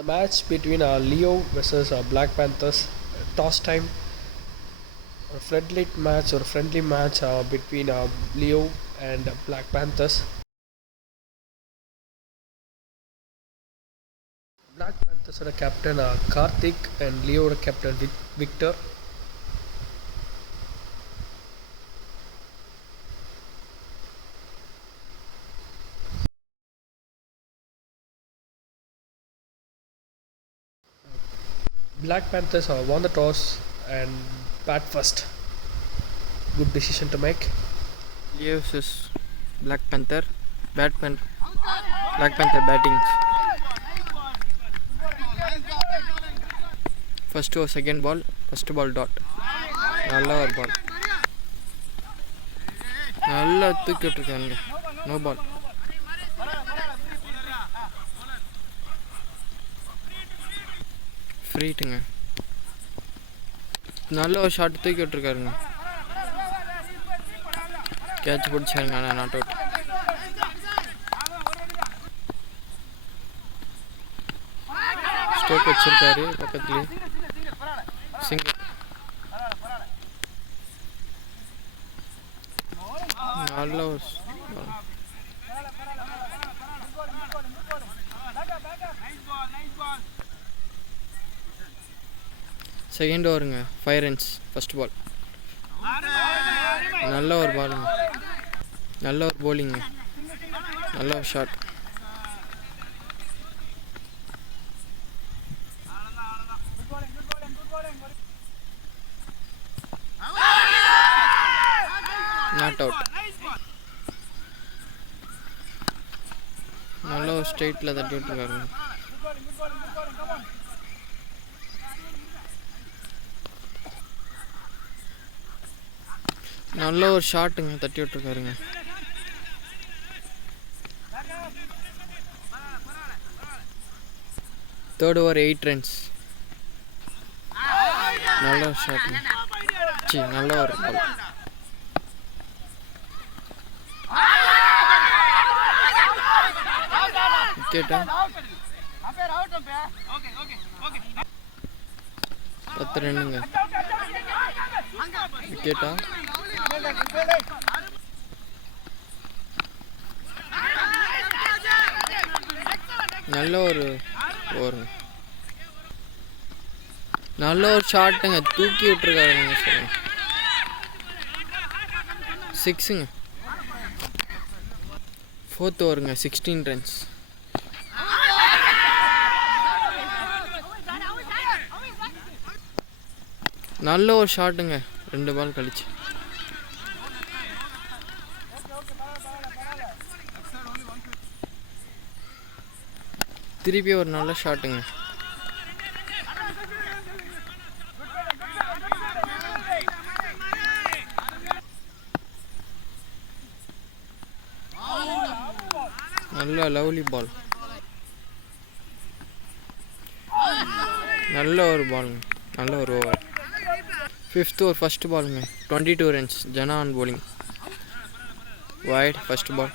The match between Leo versus Black Panthers, toss time, a friendly match between Leo and Black Panthers. Black Panthers captain Karthik and Leo captain Victor. Black Panthers won the toss and bat first. Good decision to make. Leo versus Black Panther. Black Panther batting. First or second ball. First ball dot. நல்ல ஒரு பால். நல்லா தூக்கி விட்டுருக்காங்க. No ball. ஃப்ரீட்டுங்க. நல்ல ஒரு shot தூக்கி விட்டுருக்காருங்க. Catch பிடிச்சாருங்க, ஆனால் நாட் அவுட். ஸ்டோக் வச்சிருக்காரு பக்கத்துலேயே. சிங்கிள். நல்ல ஒரு செகண்ட் ஓவருங்க. 5 runs ஃபர்ஸ்ட் பால். நல்ல ஒரு பாலுங்க, நல்ல ஒரு போலிங்க, நல்ல ஒரு ஷாட். Not out. நல்ல ஒரு ஸ்ட்ரெயிட்டில் தட்டி விட்டுருக்காருங்க. நல்ல ஒரு ஷாட்டுங்க, தட்டி விட்டுருக்காருங்க. Third over 8 runs. நல்ல ஒரு ஷாட்டுங்க. நல்ல ஒரு பால். விக்கெட்டா 10 ரன்னுங்க. விக்கெட்டா நல்ல ஒரு ஓவருங்க. நல்ல ஒரு ஷாட்டுங்க, தூக்கி விட்டுருக்காருங்க. சொல்லுங்க. 6ங்க. ஃபோர்த் ஓவருங்க. 16 runs. நல்ல ஒரு ஷாட்டுங்க, 2 பால் கழிச்சு. திருப்பி ஒரு நல்ல ஷாட்டுங்க. நல்ல லவ்லி பால். நல்ல ஒரு பாலுங்க, நல்ல ஒரு ஓவர். 5th ஓவர் ஃபர்ஸ்ட் பாலுங்க. 22 runs. Jana on bowling. Wide first ball.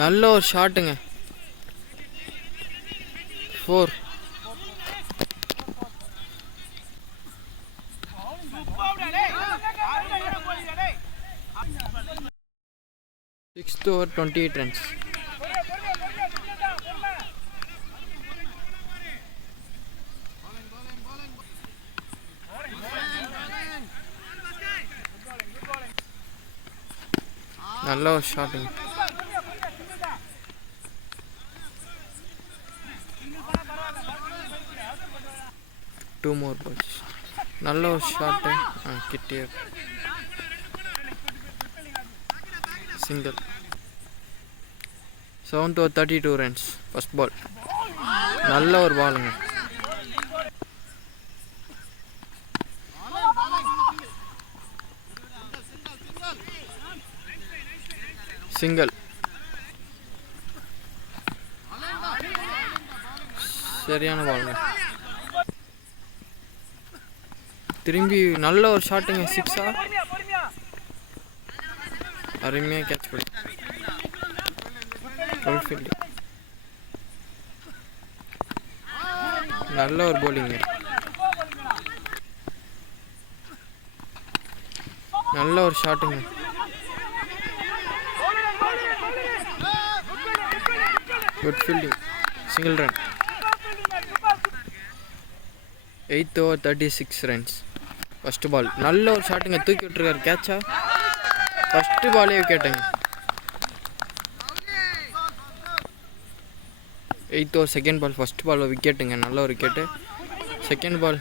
நல்ல ஒரு ஷாட்டுங்க. 4. 6th over 28 runs. நல்ல ஒரு ஷாட்டுங்க. 2 more balls. நல்ல ஒரு ஷாட்டு. கிட்டே single. 7th over 32 runs. First ball. நல்ல ஒரு பாலுங்க. சிங்கிள். சரியான பாலுங்க. திரும்பி நல்ல ஒரு ஷாட்டுங்க, 6-ஆ அருமையாக கேட்ச் பண்ணி ஃபீல்டு. நல்ல ஒரு bowling, நல்ல ஒரு ஷாட்டுங்க. Good fielding, single run. 8th over 36 runs. First ball நல்ல ஒரு ஷாட்டுங்க, தூக்கி விட்டுருக்காரு. கேட்சா? ஃபஸ்ட்டு பாலே விக்கெட்டுங்க. 8th over second ball, first ball விக்கெட்டுங்க, நல்ல ஒரு விக்கெட்டு. செகண்ட் பால்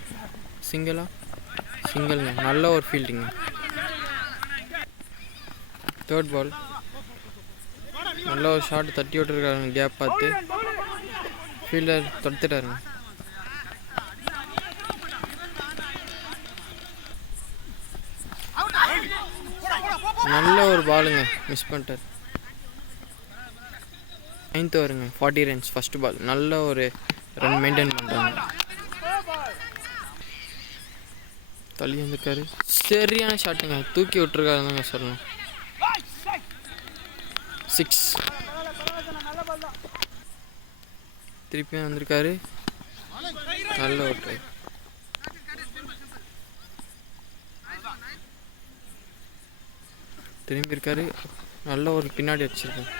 சிங்கிளா? சிங்கிள்ங்க, நல்ல ஒரு ஃபீல்டிங்க. தேர்ட் பால் நல்ல ஒரு ஷாட் தட்டி விட்டுருக்காருங்க, கேப் பார்த்து ஃபீல்டர் தடுத்துட்டாருங்க. நல்ல ஒரு பாலுங்க, மிஸ் பண்ணிட்டார். 9th ஓவருங்க, 40 runs. ஃபஸ்ட்டு பால் நல்ல ஒரு ரன் மெயின்டைன் பண்ணுறாங்க. தள்ளி வந்துருக்காரு, சரியான ஷாட்டுங்க, தூக்கி விட்டுருக்காருங்க சொல்லணும். 6. திருப்பியும் வந்திருக்காரு, நல்ல ஒரு ட்ரை. திரும்பி இருக்காரு, நல்ல ஒரு பின்னாடி அடிச்சிருக்காரு.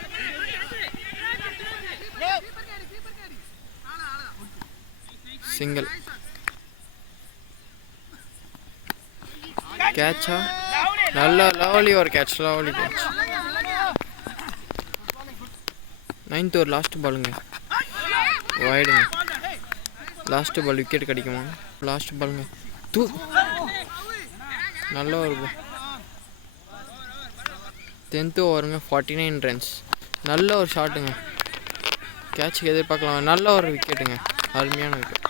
சிங்கிள். கேட்சா? நல்ல லவ்லி ஒரு catch, lovely catch. 9th over last பாலுங்க, வைடுங்க. லாஸ்ட் பால் விக்கெட் கிடைக்குமா? லாஸ்ட் பாலுங்க, நல்ல ஒரு 10th ஓவருங்க, 49 runs. நல்ல ஒரு ஷாட்டுங்க, கேட்சுக்கு எதிர்பார்க்கலாம். நல்ல ஒரு விக்கெட்டுங்க, அருமையான விக்கெட்.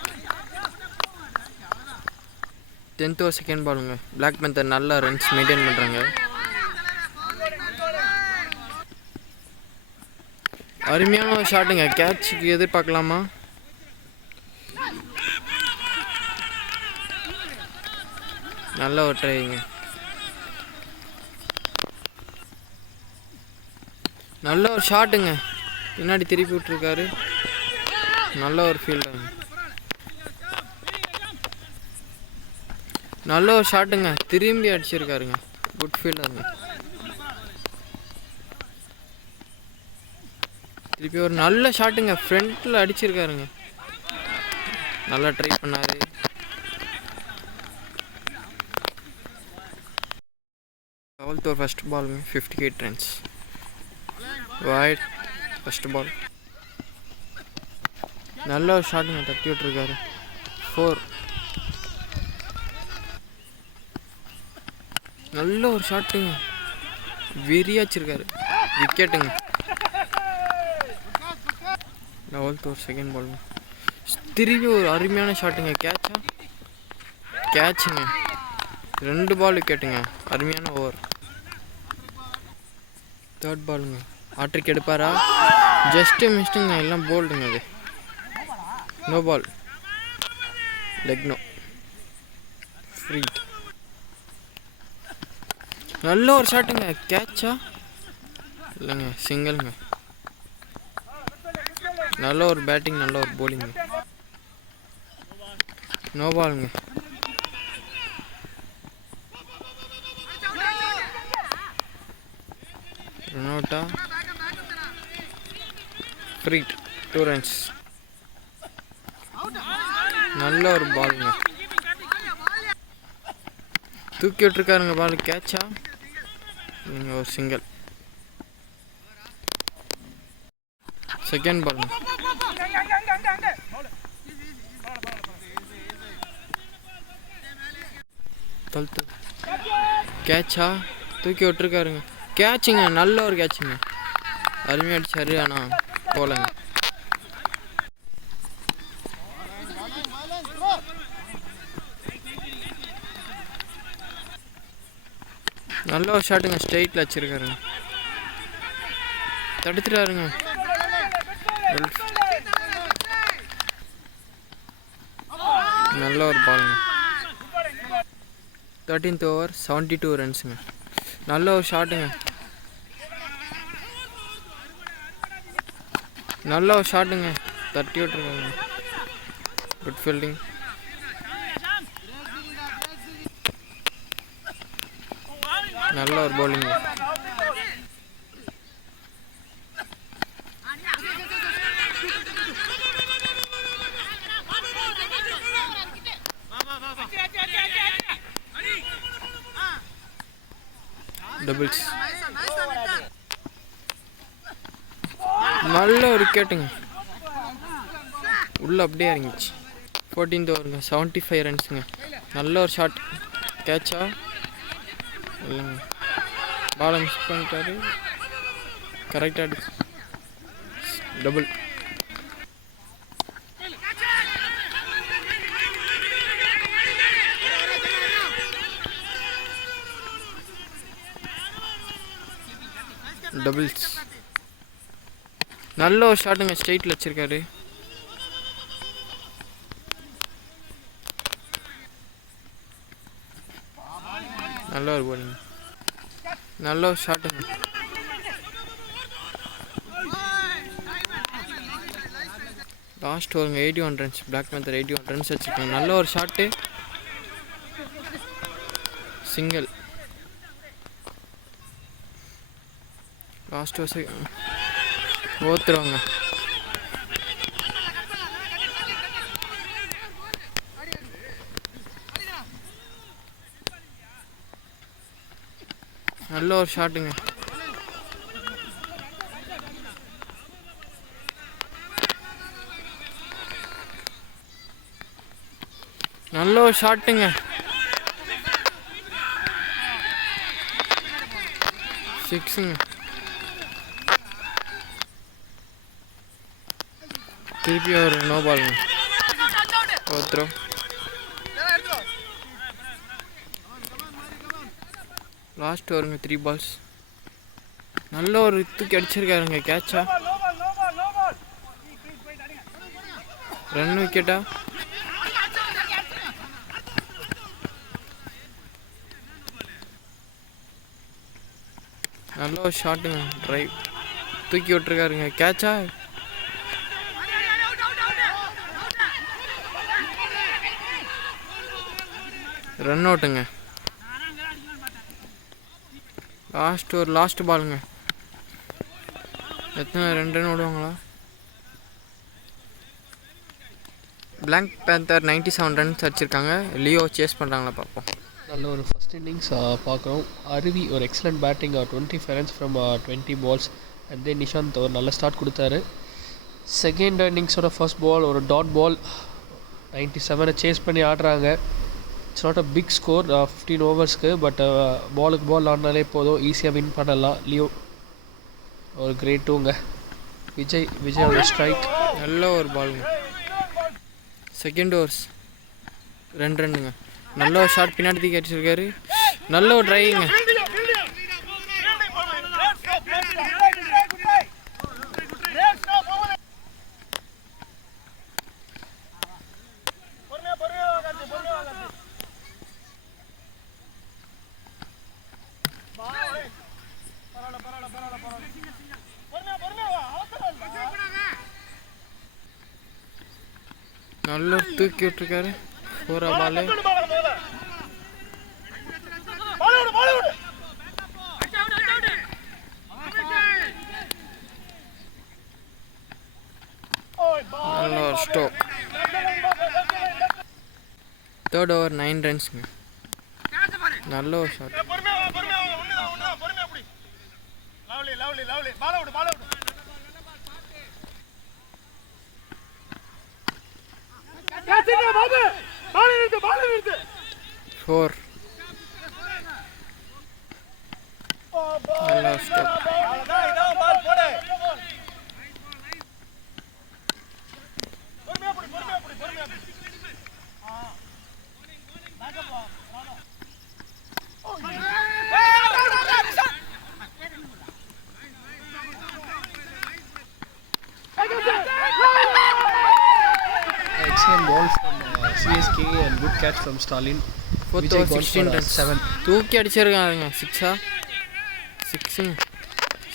10th ஓவர் செகண்ட் பாலுங்க, பிளாக் பேந்தர் நல்ல ரன்ஸ் மெயின்டைன் பண்ணுறாங்க. அருமையான ஒரு ஷாட்டுங்க, கேட்சுக்கு எதிர்பார்க்கலாமா? நல்ல ஒரு ட்ரைங்க, நல்ல ஒரு ஷாட்டுங்க, பின்னாடி திருப்பி விட்டுருக்காரு. நல்ல ஒரு ஃபீல்டுங்க, நல்ல ஒரு ஷாட்டுங்க, திரும்பி அடிச்சிருக்காருங்க. குட் ஃபீல்டருங்க. திருப்பி ஒரு நல்ல ஷாட்டுங்க, ஃப்ரண்ட்டில் அடிச்சிருக்காருங்க. நல்லா ட்ரை பண்ணாரு. லெவல்த் ஓவர் ஃபஸ்ட் பாலுங்க, 58 runs. வைட். ஃபஸ்ட் பால் நல்ல ஒரு ஷாட்டுங்க, தட்டி விட்டுருக்காரு. 4. நல்ல ஒரு ஷாட்டுங்க, வெறியாச்சிருக்காரு, விக்கெட்டுங்க. 11th ஓவர் செகண்ட் பாலுங்க, திரும்பி ஒரு அருமையான ஷாட்டுங்க. கேட்சா? கேட்சுங்க, 2 பால் விக்கெட்டுங்க, அருமையான ஓவர். தேர்ட் பாலுங்க, ஆட்ரிக் எடுப்பாரா? ஜஸ்ட்டு மிஸ்டுங்க, எல்லாம் போல்டுங்க. அது no ball, leg no, free. நல்ல ஒரு ஷாட்டுங்க, கேட்சா? இல்லைங்க, சிங்கிள்ங்க. நல்ல ஒரு பேட்டிங், நல்ல ஒரு போலிங்க. நோ பாலுங்க. ரனோட்டா ஃப்ரீ, 2 runs. நல்ல ஒரு பாலுங்க, தூக்கி விட்டுருக்காருங்க பால். கேட்சா? நீங்கள் ஒரு சிங்கிள். செகண்ட் பாலுங்க, டுவெல்த்து. கேட்சா? தூக்கி விட்டுருக்காருங்க. கேட்சுங்க, நல்ல ஒரு கேட்சுங்க, அருமையாக அடிச்சாரு, ஆனால் போகலங்க. நல்ல ஒரு ஷாட்டுங்க, ஸ்ட்ரெயிட்டில் வச்சுருக்காருங்க, தடுத்துட்டாருங்க. நல்ல ஒரு பாலுங்க. 13th over 72 ரன்ஸுங்க. நல்ல ஒரு ஷாட்டுங்க. நல்ல ஒரு ஷாட்டுங்க. தட்டி விட்டுருக்காங்க. Good fielding. நல்ல ஒரு பவுலிங். டபுள்ஸ். நல்ல ஒரு விக்கெட்டுங்க. உள்ள அப்படியே இறங்கிச்சு. 14th ஓவருங்க 75 ரன்ஸுங்க. நல்ல ஒரு ஷாட். கேட்சா இல்லைங்க, பாலை மிஸ் பண்ணிட்டாரு. கரெக்டாக டபுள். டபுள்ஸ். நல்ல ஒரு ஷாட்டுங்க. ஸ்ட்ரெயிட்டில் வச்சிருக்காரு. நல்ல ஒரு போலிங். நல்ல ஒரு ஷாட்டுங்க. லாஸ்ட் ஓவருங்க 81 ரன்ஸ். பிளாக் பேந்தர் 81 ரன்ஸ் வச்சுருக்காங்க. நல்ல ஒரு ஷாட்டு. சிங்கிள். லாஸ்ட் ஓவர் ஓத்துருவாங்க. நல்ல ஒரு ஷாட்டுங்க. நல்ல ஒரு ஷாட்டுங்க. சிக்ஸுங்க. திருப்பி ஒரு நோ பாலுங்க. ஓத்துரும். லாஸ்ட் ஓவருங்க 3 balls. நல்ல ஒரு தூக்கி அடிச்சிருக்காருங்க. கேட்சா ரன் விக்கெட்டா? நல்ல ஒரு ஷாட்டுங்க. ட்ரைவ் தூக்கி விட்டுருக்காருங்க. கேட்சா? ரன் அவுட்டுங்க. லாஸ்ட் ஒரு லாஸ்ட் பாலுங்க. எத்தனை 2 ரன் விடுவாங்களா? பிளாக் பேந்தர் 97 ரன்ஸ் அடிச்சிருக்காங்க. லியோ சேஸ் பண்ணுறாங்களா பார்ப்போம். நல்ல ஒரு ஃபஸ்ட் இன்னிங்ஸ் பார்க்குறோம். அருவி ஒரு excellent batting. 25 runs from 20 balls. And then Nishanth ஒரு நல்ல ஸ்டார்ட் கொடுத்தாரு. செகண்ட் இன்னிங்ஸோட ஃபர்ஸ்ட் பால் ஒரு டாட் பால். 97 சேஸ் பண்ணி ஆடுறாங்க. It's not a big score 15 ஓவர்ஸ்க்கு. பட் பாலுக்கு பால் ஆடினாலே போதும், ஈஸியாக வின் பண்ணலாம். லியோ ஒரு கிரேட் டூங்க. விஜய் ஸ்ட்ரைக். நல்ல ஒரு பாலுங்க. செகண்ட் ஓவர்ஸ் 2 ரன்னுங்க. நல்ல ஒரு ஷாட் பின்னாடி தூக்கி அடிச்சிருக்காரு. நல்ல ஒரு ட்ரைவிங்க. நல்ல தூக்கி விட்டுருக்காரு. 4 பாலு. நல்ல ஒரு ஸ்டோக். Third over 9 ரன்ஸுங்க. நல்ல ஒரு ஷாட். ஃபோர். நல்ல stroke. Excellent ball from CSK and good catch from Stalin. 4th Vijay over gone 16 for runs. 7. தூக்கி அடிச்சிருக்காங்க. 6 6ங்க.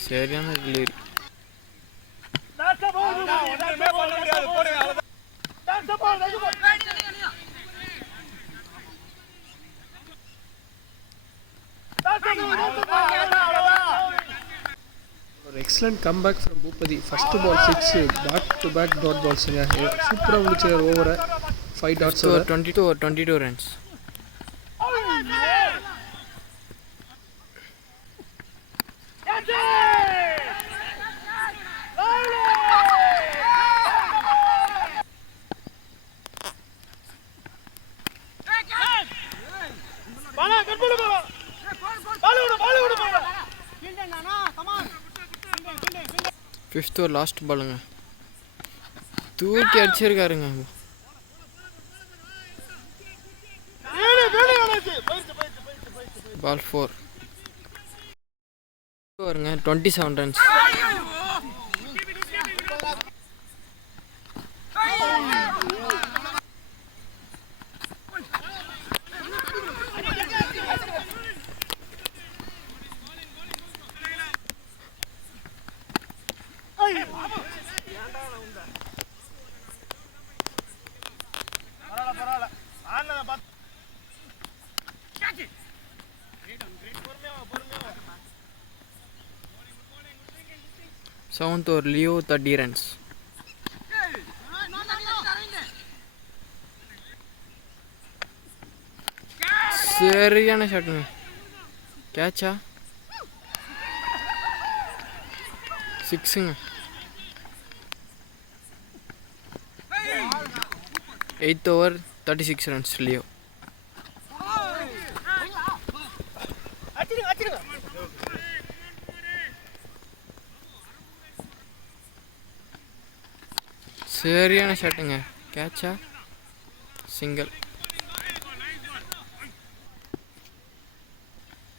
சரியான டெலிவரி. ஒரு excellent comeback from Boopathi. First ball 6, back to back dot பால்ஸுங்க. சூப்பராக முடிச்சார் ஓவரை 5 டாட்ஸ். 22 runs. ஃபிஃப்த் ஒரு லாஸ்ட் பாலுங்க. தூக்கி அடிச்சிருக்காருங்க. பால் 4 வருங்க. 27 runs. Seventh over Leo 30 runs. சரியான ஷாட்டுங்க. கேட்சா 6ங்க. 8th over 36 runs Leo. சரியான ஷாட்டுங்க. கேட்சா single.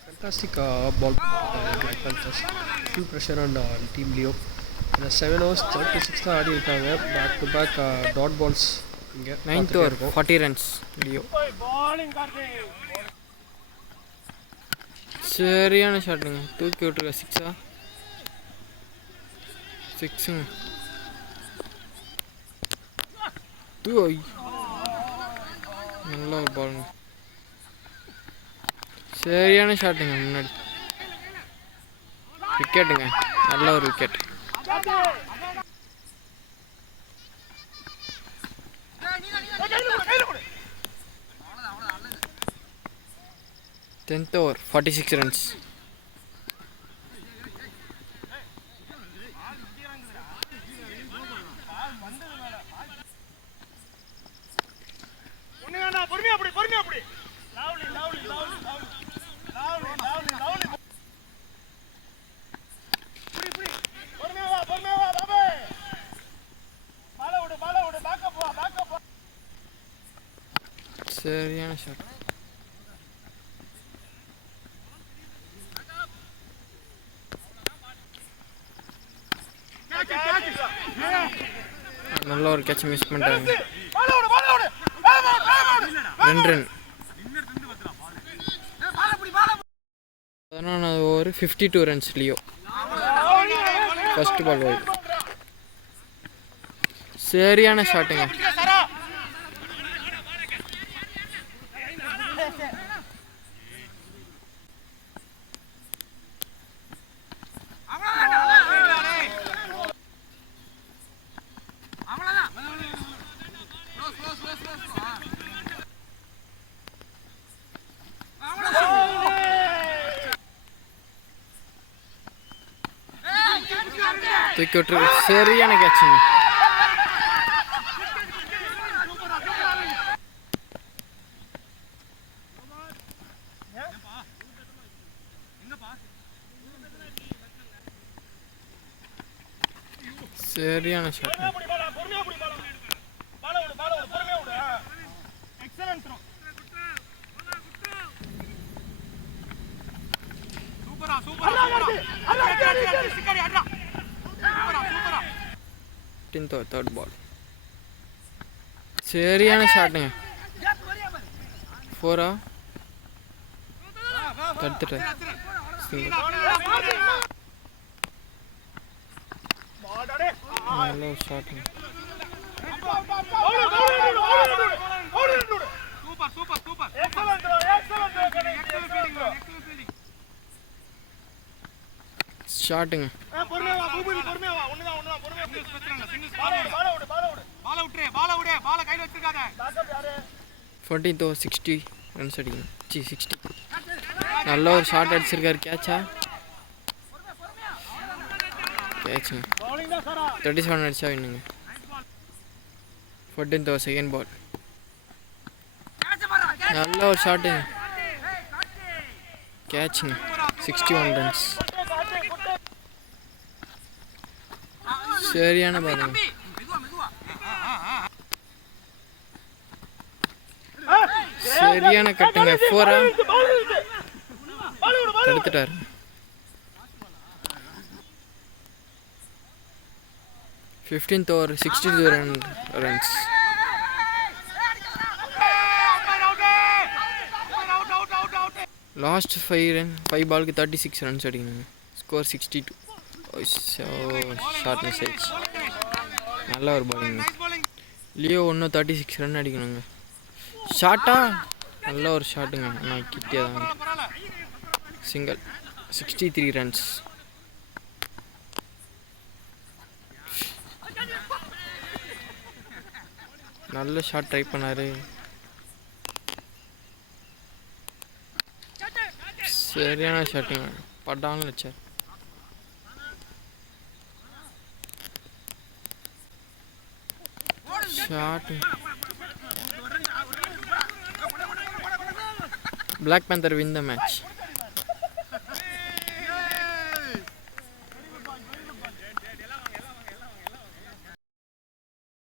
Fantastic ball Black Panthers. Full pressure on team Leo. இந்த 7 overs 36 தான் ஆடி இருக்காங்க. Back to back dot balls. இங்கே 9th over 40 runs Leo. சரியான ஷாட்டுங்க. தூக்கி விட்டுருக்க. 6 6ங்க. நல்ல ஒரு பாலுங்க. சரியான ஷாட்டுங்க. முன்னாடி விக்கெட்டுங்க. நல்ல ஒரு விக்கெட். Tenth over 46 runs. சரியான ஷாட். நல்ல ஒரு கேட்ச் மிஸ் பண்ணிட்டாங்க. 2 run. 11th over 52 runs Leo. First ball wide. சரியான ஷாட்டுங்க. தூக்கி விட்டு சரியான கேட்சுங்க. சரியான ஷாட். தேர்ட் பால் சரியான ஷாட்டுங்க. 4 தடுத்துட்டார். சிங்கிள். நல்ல ஒரு ஷாட்டுங்க. ஷாட்டுங்க. 14th over 60 ரன்ஸ் அடிக்கணும். 60. நல்ல ஒரு ஷாட் அடிச்சிருக்காரு. கேட்சா? கேட்சுங்க. 37 அடிச்சா வின்னுங்க. 14th over செகண்ட் பால். நல்ல ஒரு ஷாட்டுங்க. கேட்சுங்க. 61 ரன்ஸ். சரியான பாருங்க. சரியான கட்டுங்க. 4 தடுத்துட்டாரு. 15th over 62 runs. லாஸ்ட் 5 பாலுக்கு 36 ரன்ஸ் அடிக்கணுங்க. ஸ்கோர் 62. Short message. நல்ல ஒரு பாலிங். லியோ இன்னும் 36 ரன் அடிக்கணுங்க. ஷாட்டா? நல்ல ஒரு ஷாட்டுங்க. நான் கிட்டே தான். சிங்கிள். 63 ரன்ஸ். நல்ல ஷாட் ட்ரை பண்ணாரு. சரியான ஷாட்டுங்க. பட்டான்னு வச்சார். Shot. Black Panther win the match.